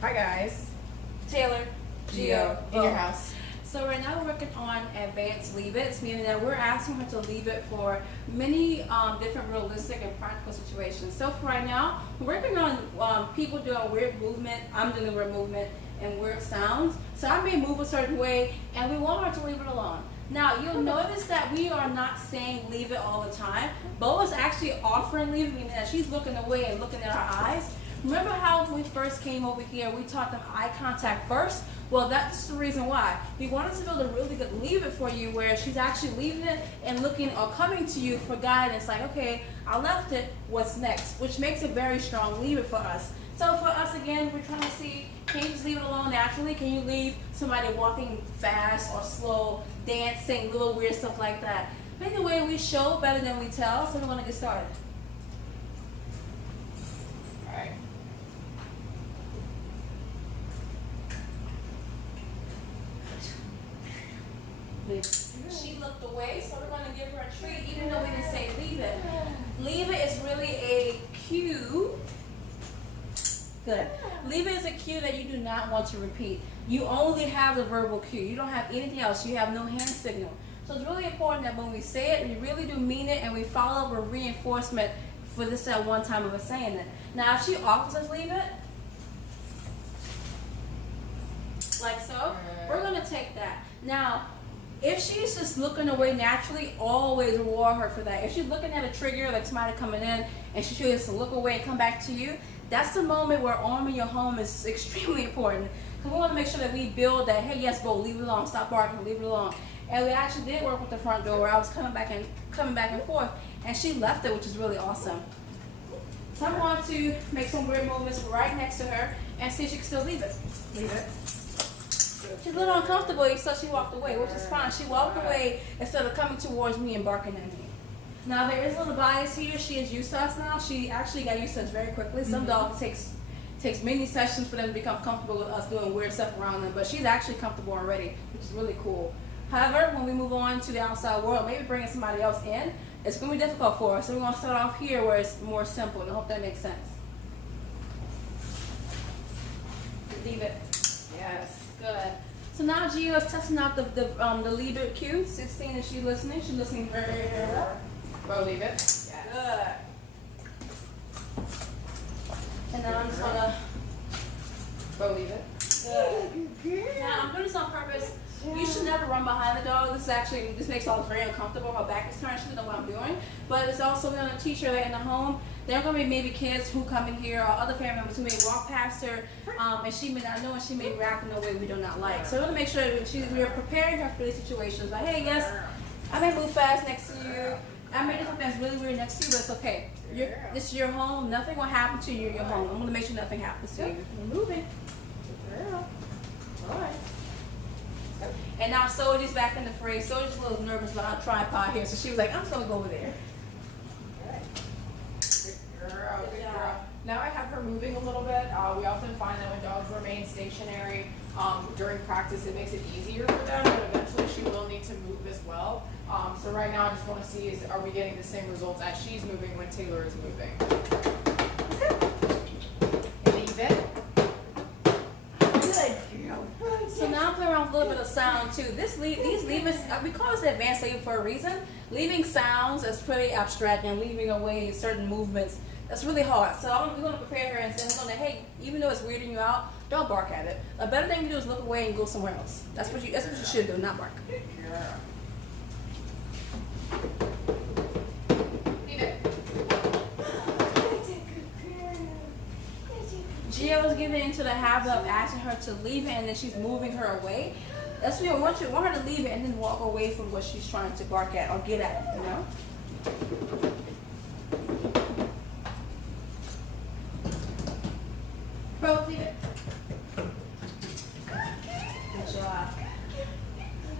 Hi guys. Taylor, Gio, In your house. So right now we're working on advanced leave it, meaning that we're asking her to leave it for many different realistic and practical situations. So for right now, we're working on people doing weird movement. I'm doing weird movement and weird sounds. So I may move a certain way, and we want her to leave it alone. Now you'll notice that we are not saying leave it all the time. Beaux is actually offering leave it, meaning that she's looking away and looking at our eyes. Remember how when we first came over here, we taught them eye contact first? Well, that's the reason why. We wanted to build a really good leave it for you where she's actually leaving it and looking or coming to you for guidance, like, okay, I left it, what's next? Which makes a very strong leave it for us. So for us, again, we're trying to see, can you just leave it alone naturally? Can you leave somebody walking fast or slow, dancing, little weird stuff like that? But anyway, we show better than we tell, so we're going to get started. Alright. She looked away, so we're going to give her a treat, even though we didn't say leave it. Leave it is really a cue. Good. Leave it is a cue that you do not want to repeat. You only have the verbal cue. You don't have anything else. You have no hand signal. So it's really important that when we say it, we really do mean it, and we follow up with reinforcement for this at one time of us saying it. Now, if she offers us leave it, like so, we're going to take that. Now, if she's just looking away naturally, always reward her for that. If she's looking at a trigger, like somebody coming in, and she chooses to look away and come back to you, that's the moment where arming your home is extremely important. Because we want to make sure that we build that, hey, yes, Beaux, leave it alone, stop barking, leave it alone. And we actually did work with the front door where I was coming back and forth, and she left it, which is really awesome. So I'm going to make some weird movements right next to her and see if she can still leave it. Leave it. She's a little uncomfortable, so she walked away, which is fine. She walked away instead of coming towards me and barking at me. Now, there is a little bias here. She is used to us now. She actually got used to us very quickly. Some dogs takes many sessions for them to become comfortable with us doing weird stuff around them, but she's actually comfortable already, which is really cool. However, when we move on to the outside world, maybe bringing somebody else in, it's going to be difficult for us. So we're going to start off here where it's more simple, and I hope that makes sense. Leave it. Yes. Good. So now Gio is testing out the leader cue. 16, is she listening? She's listening very, very well. Beaux, leave it. Yes. Good. And then I'm just gonna. Beaux, leave it. Good. Now I'm doing this on purpose. You should never run behind the dog. This makes all very uncomfortable. Her back is turned. She doesn't know what I'm doing. But it's also going to teach her that in the home, there are going to be maybe kids who come in here or other family members who may walk past her, and she may not know, and she may react in a way we do not like. So we're going to make sure that we are preparing her for these situations. Like, hey, yes, I may move fast next to you. I may do something that's really weird next to you, but it's okay. This is your home. Nothing will happen to you in your home. I'm going to make sure nothing happens to you. We're moving. All right. And now SoG's back in the fray. SoG's a little nervous about our tripod here, so she was like, I'm just going to go over there. Good girl. Good girl. Now I have her moving a little bit. We often find that when dogs remain stationary during practice, it makes it easier for them, but eventually she will need to move as well. So right now I just want to see, are we getting the same results as she's moving when Taylor is moving? Leave it. So now I'm playing around with a little bit of sound too. These leaving, we call this advanced leaving for a reason. Leaving sounds is pretty abstract, and leaving away certain movements, that's really hard. So we're going to prepare her and say, we're going to, hey, even though it's weirding you out, don't bark at it. A better thing to do is look away and go somewhere else. That's what you should do, not bark. Leave it. Gio was getting into the habit of asking her to leave it, and then she's moving her away. That's what you want her to leave it and then walk away from what she's trying to bark at or get at, you know? Beaux, leave it. Good job.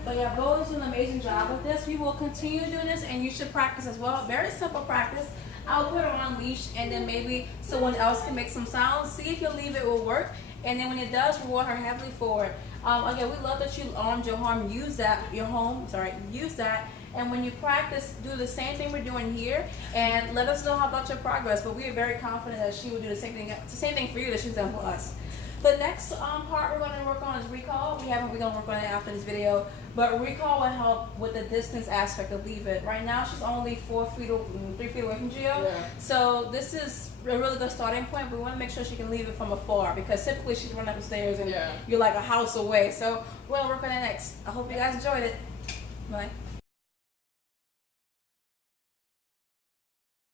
But yeah, Beaux is doing an amazing job with this. We will continue doing this, and you should practice as well. Very simple practice. I'll put her on leash, and then maybe someone else can make some sounds. See if your leave it will work, and then when it does, reward her heavily for it. Again, we love that you armed your home. Use that, use that. And when you practice, do the same thing we're doing here, and let us know how about your progress. But we are very confident that she will do the same thing for you that she's done for us. The next part we're going to work on is recall. We're going to work on it after this video. But recall will help with the distance aspect of leave it. Right now she's only 3 feet away from Gio. Yeah. So this is a really good starting point. We want to make sure she can leave it from afar because typically she's running up the stairs and you're like a house away. So we're going to work on it next. I hope you guys enjoyed it. Bye.